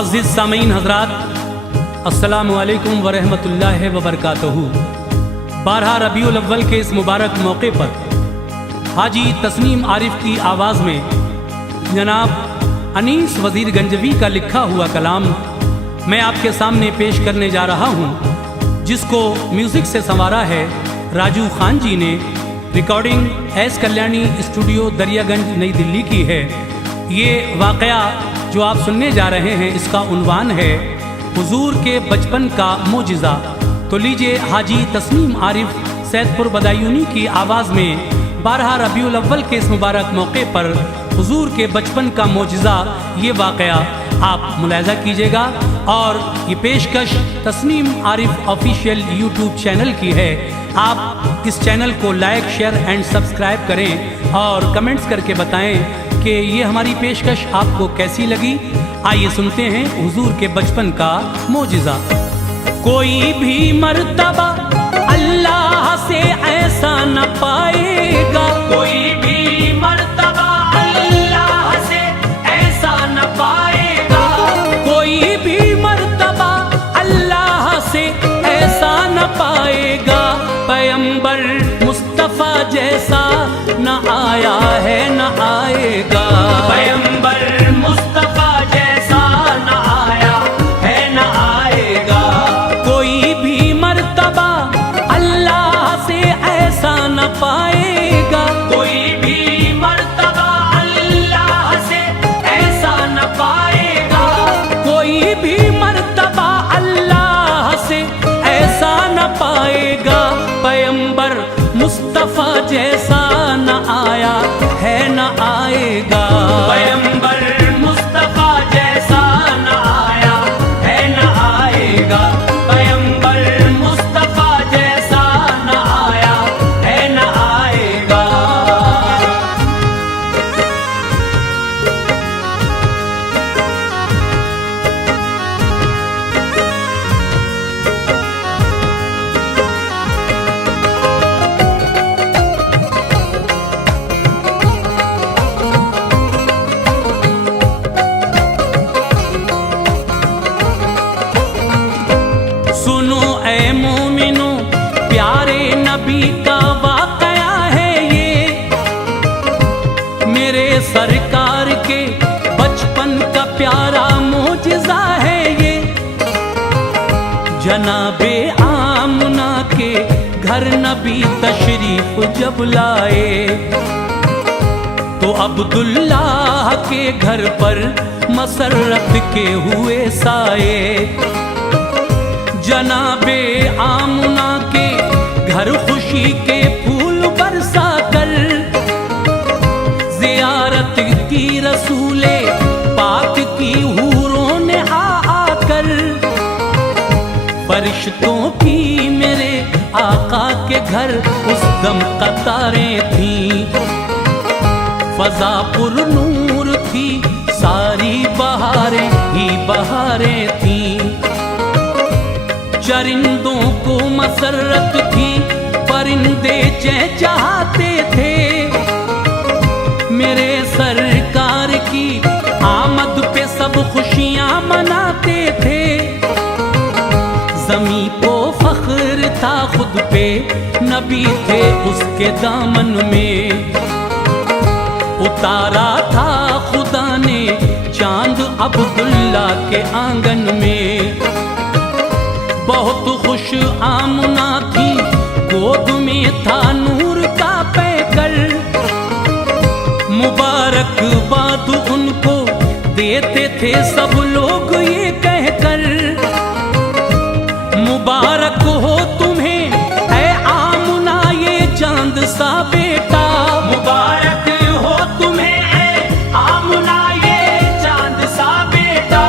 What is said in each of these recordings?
मुअज़्ज़िज़ सामीन हज़रात, अस्सलामु अलैकुम व रहमतुल्लाहि व बरकातहू। 12 रबीउल अव्वल के इस मुबारक मौके पर हाजी तस्नीम आरिफ की आवाज़ में जनाब अनीस वज़ीर गंजवी का लिखा हुआ कलाम मैं आपके सामने पेश करने जा रहा हूँ, जिसको म्यूज़िक से संवारा है राजू खान जी ने। Recording S Kalyani studio Daryaganj नई दिल्ली की है। ये वाक़या जो आप सुनने जा रहे हैं इसका उन्वान है हुजूर के बचपन का मोजिज़ा। तो लीजिए हाजी तस्नीम आरिफ सैदपुर बदायूनी की आवाज़ में 12 रबीउल अव्वल के इस मुबारक मौके पर हुजूर के बचपन का मोजिज़ा, ये वाक़या आप मुलाहिज़ा कीजिएगा। और ये पेशकश Tasneem Arif official YouTube channel की है। आप इस चैनल को लाइक, शेयर एंड सब्सक्राइब करें और कमेंट्स करके बताएं कि ये हमारी पेशकश आपको कैसी लगी। आइए सुनते हैं हुजूर के बचपन का मोजिज़ा। कोई भी मर्तबा अल्लाह से ऐसा न पाएगा, कोई भी मर्तबा अल्लाह से ऐसा न पाएगा, कोई भी मर्तबा अल्लाह से ऐसा न पाएगा। पैगंबर मुस्तफ़ा जैसा न आया है न आएगा, पैगंबर मुस्तफ़ा जैसा न आया है न आएगा। कोई भी मर्तबा अल्लाह से ऐसा न पाएगा, कोई भी मर्तबा अल्लाह से ऐसा न पाएगा, कोई भी मर्तबा अल्लाह से ऐसा न पाएगा। पैगंबर मुस्तफ़ा जैसा न आया है न आएगा, पैगंबर मुस्तफ़ा जैसा न आया है न आएगा, पैगंबर मुस्तफ़ा जैसा न आया है न आएगा। सुनो ए मोमिनो, प्यारे नबी का वाक़या है ये, मेरे सरकार के बचपन का प्यारा मोजिज़ा है ये। जनाबे आमना के घर नबी तशरीफ जब लाए, तो अब्दुल्लाह के घर पर मसरत के हुए साए। जनाबे आमना के घर खुशी के फूल बरसा कर, जियारत की रसूले पाक की हूरों ने आकर, फरिश्तों की मेरे आका के घर उस दम कतारें थीं। फजा पुर नूर थी, सारी बहारें ही बहारें थीं। चरिंदों को मसरत थी, परिंदे चहचहाते थे। मेरे सरकार की आमद पे सब खुशियां मनाते थे। ज़मीं को फख्र था खुद पे, नबी थे उसके दामन में। उतारा था खुदा ने चांद अब्दुल्ला के आंगन में। बहुत खुश आमना थी, गोद में था नूर का पैकर। मुबारकबाद उनको देते थे सब लोग ये कहकर, मुबारक हो तुम्हें ऐ आमना ये चांद सा बेटा, मुबारक हो तुम्हें ऐ आमना ये चांद सा बेटा,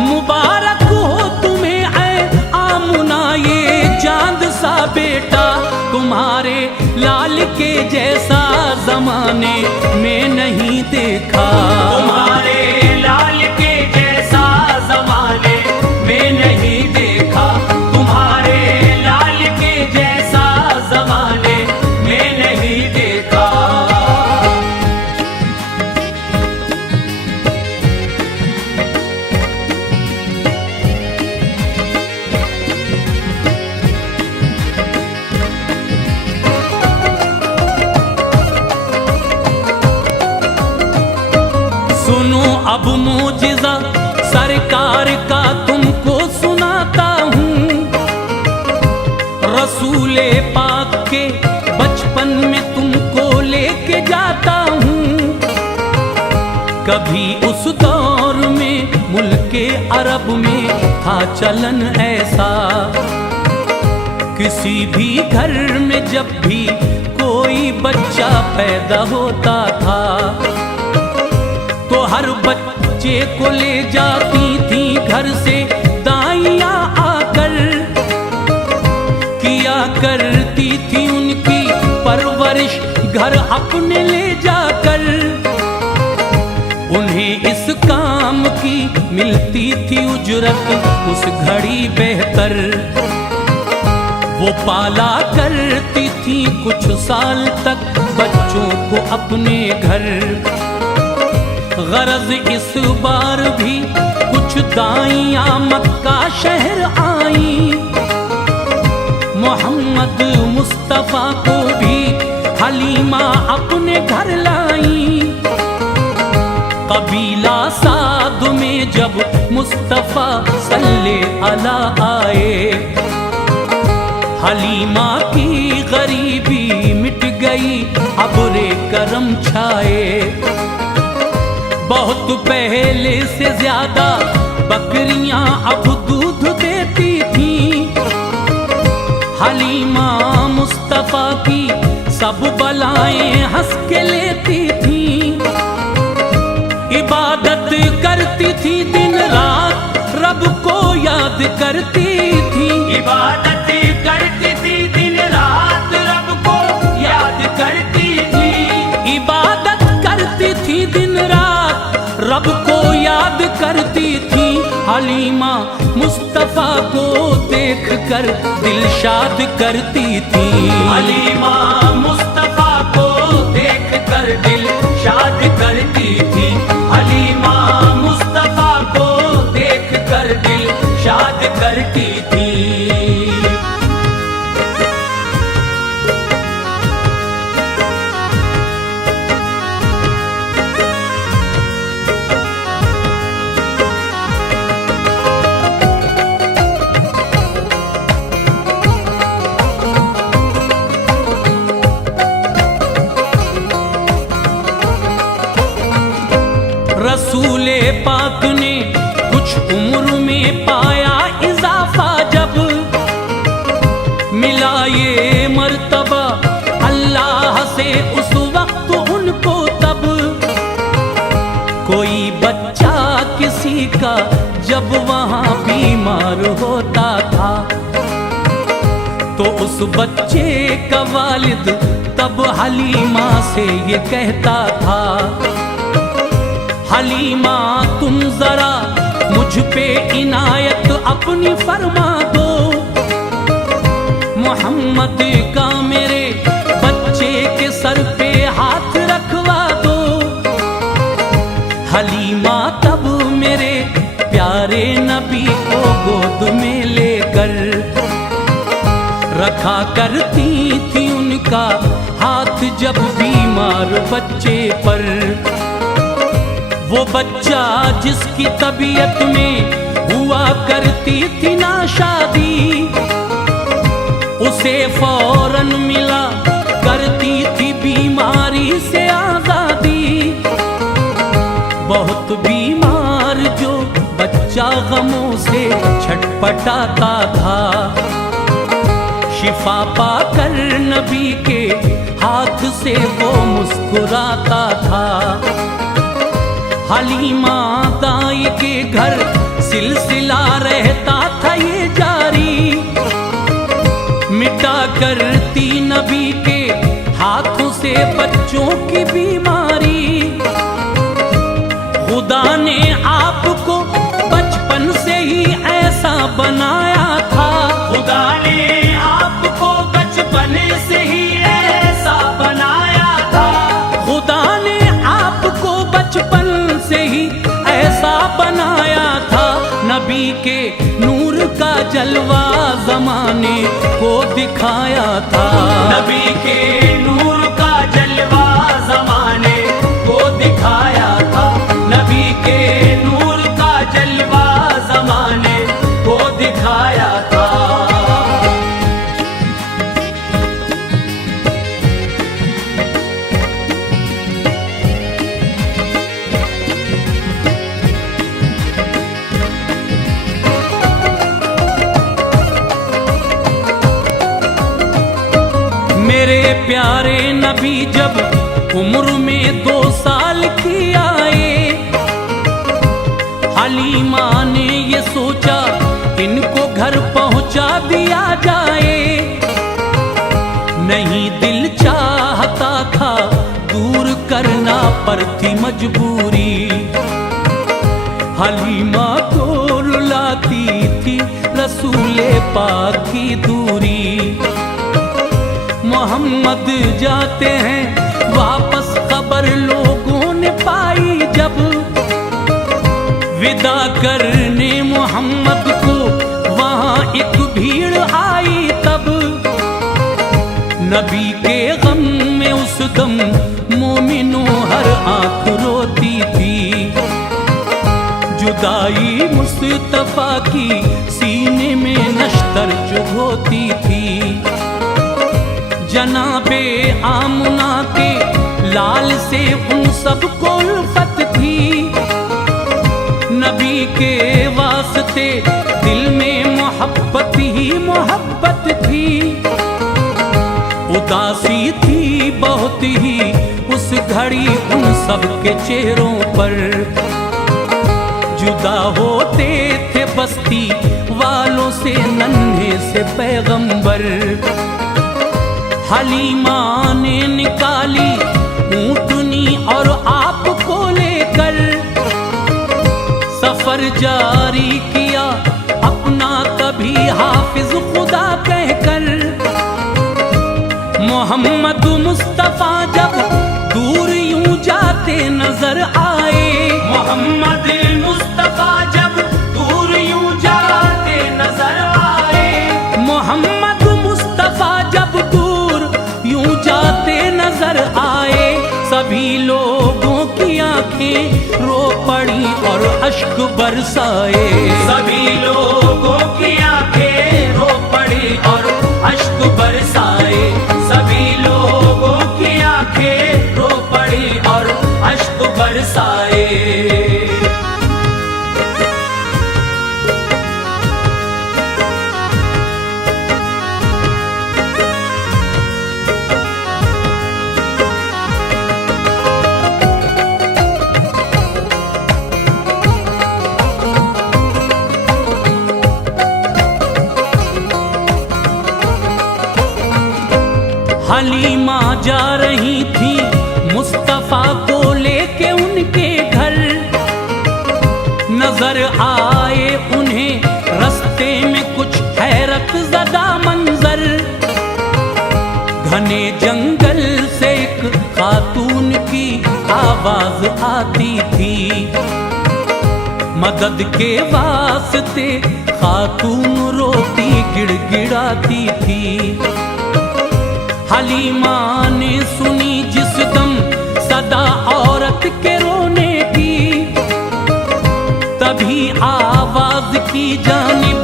मुबारक हो तुम्हें ऐ आमना ये चांद सा बेटा। तुम्हारे लाल के जैसा जमाने में नहीं देखा, तुम्हारे लाल के जैसा जमाने में नहीं देखा, तुम्हारे लाल के जैसा जमाने में नहीं देखा। अब मोजिज़ा सरकार का तुमको सुनाता हूँ। रसूले पाक के बचपन में तुमको लेके जाता हूँ। कभी उस दौर में मुल्के अरब में था चलन ऐसा, किसी भी घर में जब भी कोई बच्चा पैदा होता था तो हर बच्चे को ले जाती थी घर से दाइयाँ आकर, किया करती थी उनकी परवरिश घर अपने ले जाकर। उन्हें इस काम की मिलती थी उजरत उस घड़ी बेहतर। वो पाला करती थी कुछ साल तक बच्चों को अपने घर। गरज इस बार भी कुछ दाइयाँ मक्का शहर आई, मोहम्मद मुस्तफा को भी हलीमा अपने घर लाई। कबीला साद में जब मुस्तफा सल्ले अला आए, हलीमा की गरीबी मिट गई, अब्रे करम छाए। बहुत पहले से ज्यादा बकरियां अब दूध देती थीं। हलीमा मुस्तफा की सब बलाएं हंस के लेती थीं। इबादत करती थी दिन रात, रब को याद करती थी। इबादत करती थी दिन रात, रब को याद करती थी। इबादत करती थी दिन रात, रब को याद करती थी। हलीमा मुस्तफा को देख कर दिल शाद करती थी। हलीमा मुस्तफा को देख कर दिल शाद करती थी। हलीमा मुस्तफा को देख कर दिल शाद करती थी। रसूले पाक ने कुछ उम्र में पाया इजाफा, जब मिला ये मर्तबा अल्लाह से उस वक्त उनको। तब कोई बच्चा किसी का जब वहाँ बीमार होता था तो उस बच्चे का वालिद तब हलीमा से ये कहता था, हलीमा तुम जरा मुझ पे इनायत अपनी फरमा दो। मोहम्मद का मेरे बच्चे के सर पे हाथ रखवा दो। हलीमा तब मेरे प्यारे नबी को गोद में लेकर रखा करती थी उनका हाथ जब बीमार बच्चे पर। वो बच्चा जिसकी तबीयत में हुआ करती थी नाशादी, उसे फौरन मिला करती थी बीमारी से आजादी। बहुत बीमार जो बच्चा गमों से छटपटाता था, शिफा पाकर नबी के हाथ से वो मुस्कुराता था। हलीमा दाई के घर सिलसिला रहता था ये जारी, मिटा करती नबी के हाथों से बच्चों की बीमारी। खुदा ने आपको बचपन से ही ऐसा बनाया था। खुदा ने आपको बचपन से ही ऐसा बनाया था। खुदा ने आपको बचपन से ही ऐसा बनाया था। नबी के नूर का जलवा जमाने को दिखाया था। नबी के नूर का जलवा जमाने को दिखाया था। नबी के मेरे प्यारे नबी जब उम्र में 2 साल की आए, हलीमा ने ये सोचा इनको घर पहुंचा दिया जाए। नहीं दिल चाहता था, दूर करना पर थी मजबूरी। हलीमा को रुलाती थी रसूले पाक की दूरी। मोहम्मद जाते हैं वापस, खबर लोगों ने पाई जब। विदा करने मोहम्मद को वहां एक भीड़ आई तब। नबी के गम में उस दम मोमिनों हर आंख रोती थी। जुदाई मुस्तफा की सीने में नश्तर चुभोती थी। जनाबे आमना के लाल से उन सबको उल्फत थी। नबी के वास्ते दिल में मोहब्बत ही मोहब्बत थी। उदासी थी बहुत ही उस घड़ी उन सब के चेहरों पर। जुदा होते थे बस्ती वालों से नन्हे से पैगंबर। हलीमा ने निकाली ऊँटनी और आपको लेकर सफर जारी किया अपना, कभी हाफिज खुदा कहकर। मोहम्मद मुस्तफा जब दूर यूं जाते नजर आए, मोहम्मद मुस्तफा जब दूर यूं जाते नजर आए। मोहम्मद मुस्तफा जब दूर यूं जाते नजर आए। सभी लोगों की आंखें रो पड़ी और अश्क बरसाए। सभी लोगों की आंखें रो पड़ी और अश्क बरसाए। सभी लोगों की आंखें रो पड़ी और अश्क बरसाए। हलीमा जा रही थी मुस्तफा को लेके उनके घर। नजर आए उन्हें रास्ते में कुछ हैरत ज़दा मंजर। घने जंगल से एक खातून की आवाज आती थी। मदद के वास्ते खातून रोती गिड़गिड़ाती थी। हलीमा ने सुनी जिस दम सदा औरत के रोने की, तभी आवाज की जानिब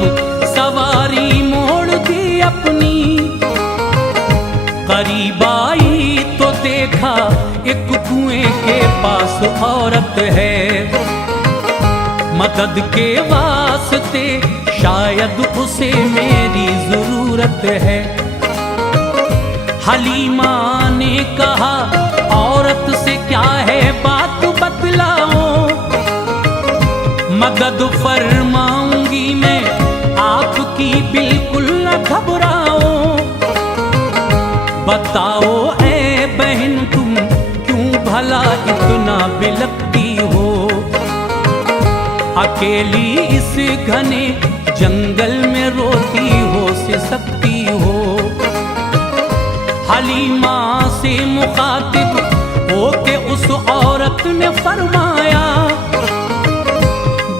सवारी मोड़ दी अपनी। करीब आई तो देखा एक कुएं के पास औरत है। मदद के वास्ते शायद उसे मेरी जरूरत है। हलीमा ने कहा औरत से क्या है बात बतलाओ। मदद फरमाऊंगी मैं आपकी बिल्कुल न घबराओ। बताओ ऐ बहन तुम क्यों भला इतना बिलखती हो। अकेली इस घने जंगल में रोती हो सिसकती हो। हलीमा से मुखातिब होके उस औरत ने फरमाया,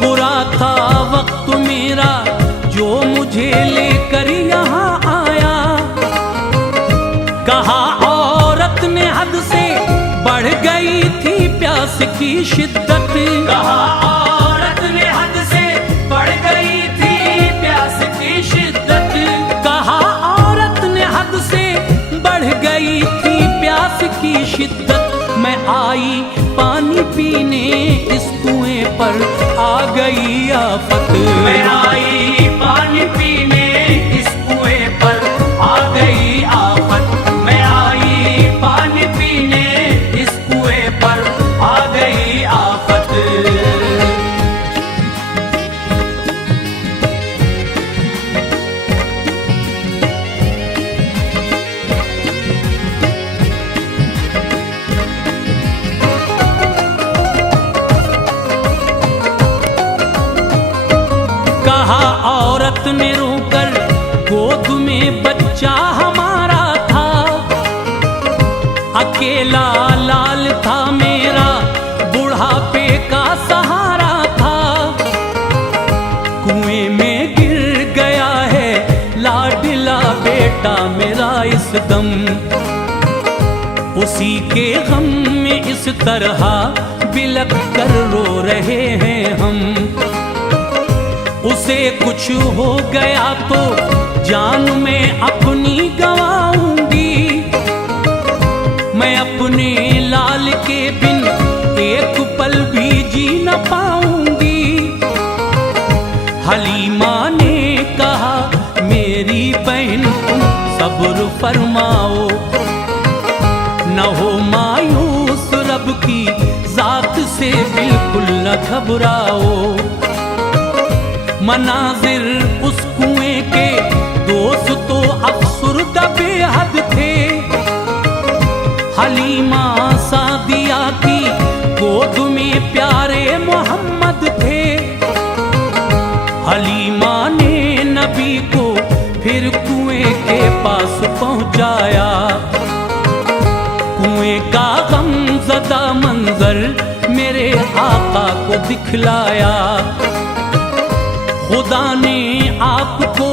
बुरा था वक्त मेरा जो मुझे लेकर यहाँ आया। कहा औरत ने हद से बढ़ गई थी प्यास की शिद्दत। कहा औरत ने हद से बढ़ गई थी प्यास की शिद्दत। कहा औरत ने हद से बढ़ गई थी प्यास की शिद्दत। मैं आई पानी पीने इस कुएं पर आ गई आफत। मैं आई पानी पीने इस कुएं पर आ गई आफत। मैं ने रोकर गोद में बच्चा हमारा था। अकेला लाल था मेरा, बुढ़ापे का सहारा था। कुएं में गिर गया है लाडला बेटा मेरा इस दम। उसी के गम में इस तरह बिलख कर रो रहे हैं हम। उसे कुछ हो गया तो जान मैं अपनी गवाऊंगी। मैं अपने लाल के बिन एक पल भी जी न पाऊंगी। हलीमा ने कहा मेरी बहन तुम सब्र फरमाओ, न हो मायूस रब की जात से बिल्कुल न घबराओ। मनाजिर उस कुएं के दोस्त तो अफसुर्दा बेहद थे। हलीमा सादिया की गोद में प्यारे मोहम्मद थे। हलीमा ने नबी को फिर कुएं के पास पहुंचाया। कुएं का गमज़दा मंजर मेरे आका को दिखलाया। खुदा ने आपको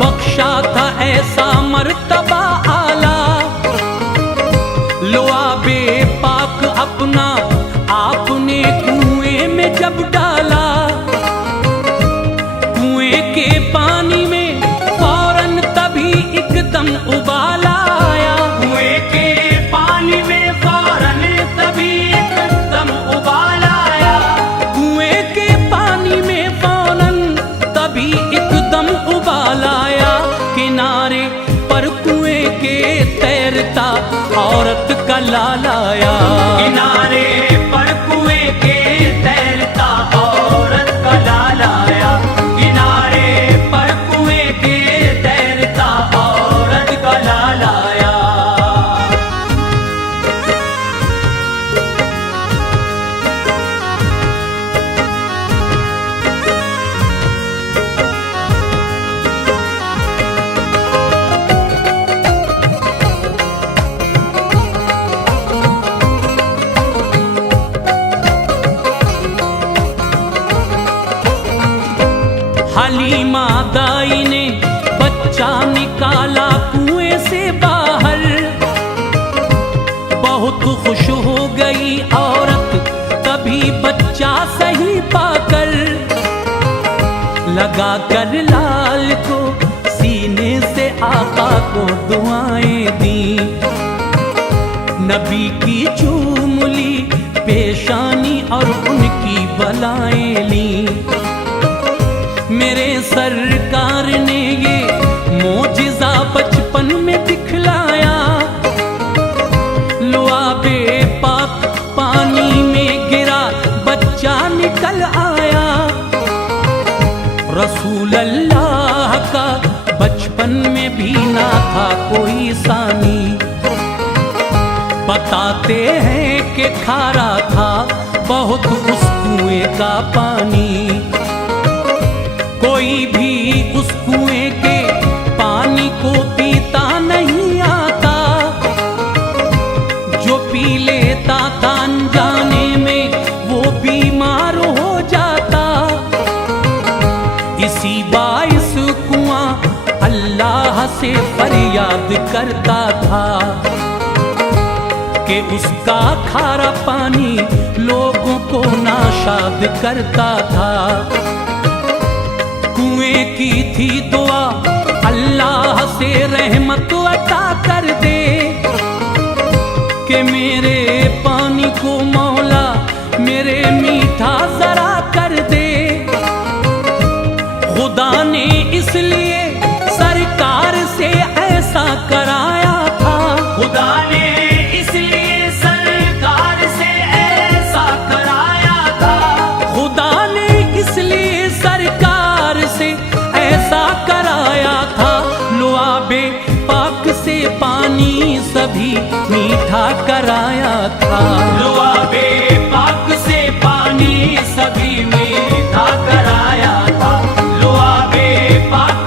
बख्शा था ऐसा मर्तबा आला। लुआबे पाक अपना आपने कुएं में जब डाला। कुएं के पानी में फौरन तभी एकदम उबाल आया। कुएं के पानी में फौरन तभी एकदम उबाल आया। कुएं के पानी में फौरन तभी एकदम उबाल आया। किनारे पर कुएं के तैरता औरत का लाल आया। किनारे पर कुएं के तैरता औरत का लाल आया। किनारे पर कुएं के तैरता औरत का लाल आया। हलीमा दाई ने बच्चा निकाला कुएं से बाहर। बहुत खुश हो गई औरत तभी बच्चा सही पाकर। लगा कर लाल को सीने से आका को दुआएं दी। नबी की चूम ली पेशानी और उनकी बलाएं ली। मेरे सरकार ने ये मोजिज़ा बचपन में दिखलाया। लुआबे पाक पानी में गिरा बच्चा निकल आया। रसूल अल्लाह का बचपन में भी ना था कोई सानी। बताते हैं कि खारा था बहुत उस कुएं का पानी। कोई भी उस कुएं के पानी को पीता नहीं आता। जो पी लेता था अनजाने में वो बीमार हो जाता। इसी बाइस कुआं अल्लाह से फरियाद करता था कि उसका खारा पानी लोगों को नाशाद करता था। कुएं की थी दुआ अल्लाह से रहमत अता कर दे कि मेरे पानी को मौला मेरे मीठा जरा कर दे। खुदा ने इसलिए सरकार से ऐसा कराया था। खुदा ने इसलिए सरकार से ऐसा कराया था। खुदा ने इसलिए सरकार से ऐसा कराया था। लुआबे पाक से पानी सभी मीठा कराया था। लुआबे पाक से पानी सभी मीठा कराया था। लुआबे पाक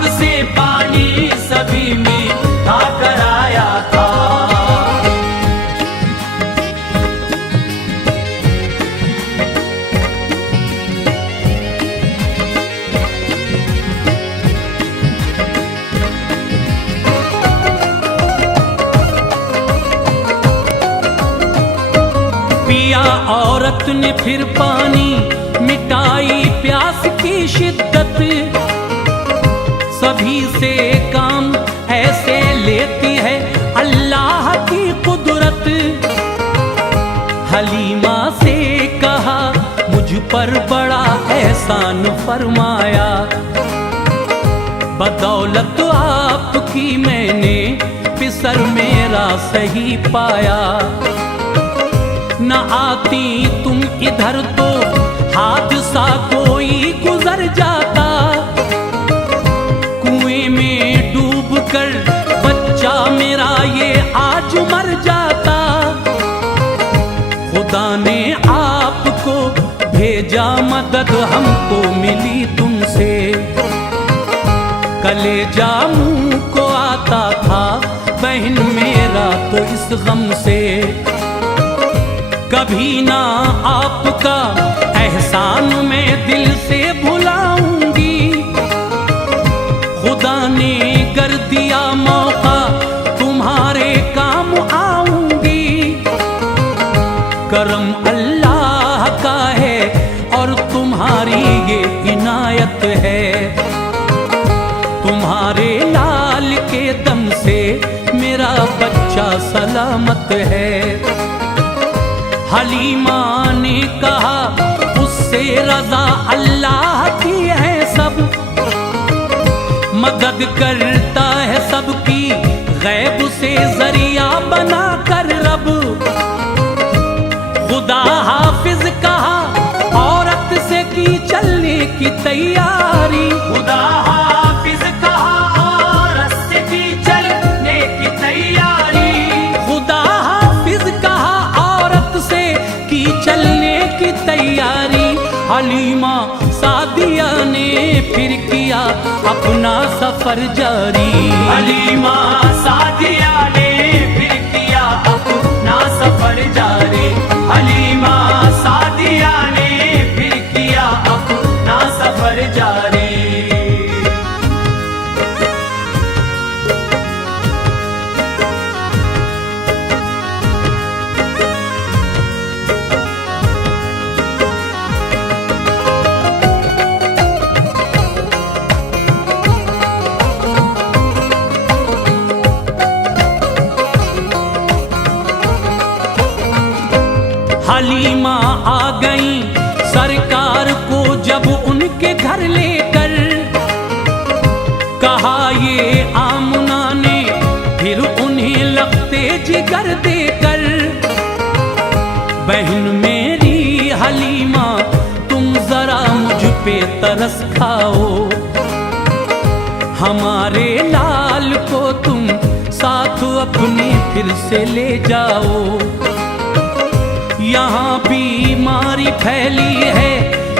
औरत ने फिर पानी मिटाई प्यास की शिद्दत, सभी से काम ऐसे लेती है अल्लाह की कुदरत। हलीमा से कहा मुझ पर बड़ा एहसान फरमाया, बदौलत आपकी मैंने पिसर मेरा सही पाया। न आती तुम इधर तो हादसा कोई गुजर जाता, कुएं में डूब कर बच्चा मेरा ये आज मर जाता। खुदा ने आपको भेजा मदद हमको मिली तुमसे, कलेजा मुंह को आता था बहन मेरा तो इस गम से। कभी ना आपका एहसान मैं दिल से भुलाऊंगी, खुदा ने कर दिया मौका तुम्हारे काम आऊंगी। करम अल्लाह का है और तुम्हारी ये इनायत है, तुम्हारे लाल के दम से मेरा बच्चा सलामत है। हलीमा ने कहा उससे रजा अल्लाह की है सब, मदद करता है सबकी गैब से जरिया बना कर रब। खुदा हाफिज कहा औरत से की चलने की तैयारी, खुदा हाफिज कहा औरत से की चलने की तैयारी। खुदा हाफिज कहा औरत से की चलने की तैयारी। हलीमा सादिया ने फिर किया अपना सफर जारी, हलीमा सादिया ने फिर किया अपना सफर जारी। हलीमा सादिया ने फिर किया अपना सफर जारी। हलीमा आ गई सरकार को जब उनके घर लेकर, कहा ये आमना ने फिर उन्हें लगते जिगर देकर। बहन मेरी हलीमा तुम जरा मुझ पे तरस खाओ, हमारे लाल को तुम साथ अपने फिर से ले जाओ। यहाँ बीमारी फैली है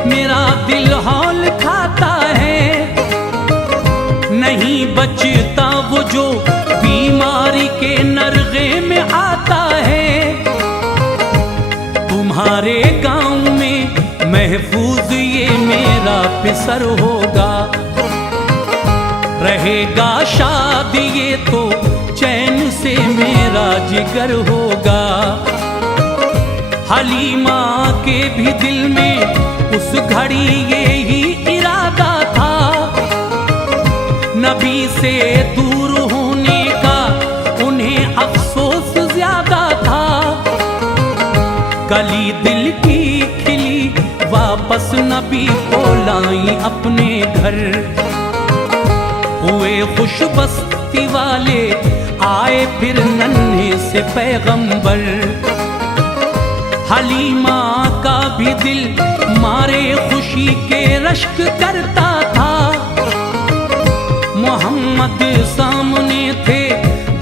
मेरा दिल हौल खाता है, नहीं बचता वो जो बीमारी के नरगे में आता है। तुम्हारे गांव में महफूज ये मेरा पिसर होगा, रहेगा शाद ये तो चैन से मेरा जिगर होगा। हलीमा के भी दिल में उस घड़ी ये ही इरादा था, नबी से दूर होने का उन्हें अफसोस ज्यादा था। कली दिल की खिली वापस नबी को लाई अपने घर, हुए खुश बस्ती वाले आए फिर नन्हे से पैगंबर। हलीमा का भी दिल मारे खुशी के रश्क करता था, मोहम्मद सामने थे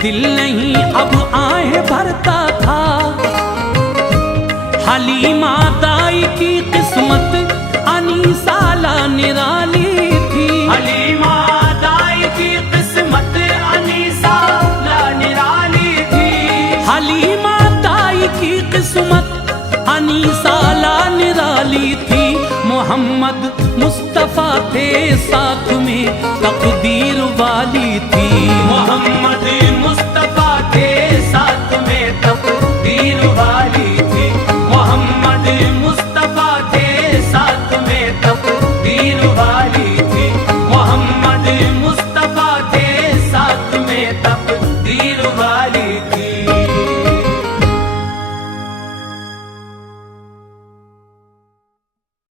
दिल नहीं अब आए भरता था। हलीमा दाई की किस्मत अनीसा ला निराली थी, हलीमा दाई की किस्मत अनीसा ला निराली थी। हलीमा दाई की किस्मत अनीसा ला निराली थी, मोहम्मद मुस्तफा थे साथ में तकदीर वाली थी। मोहम्मद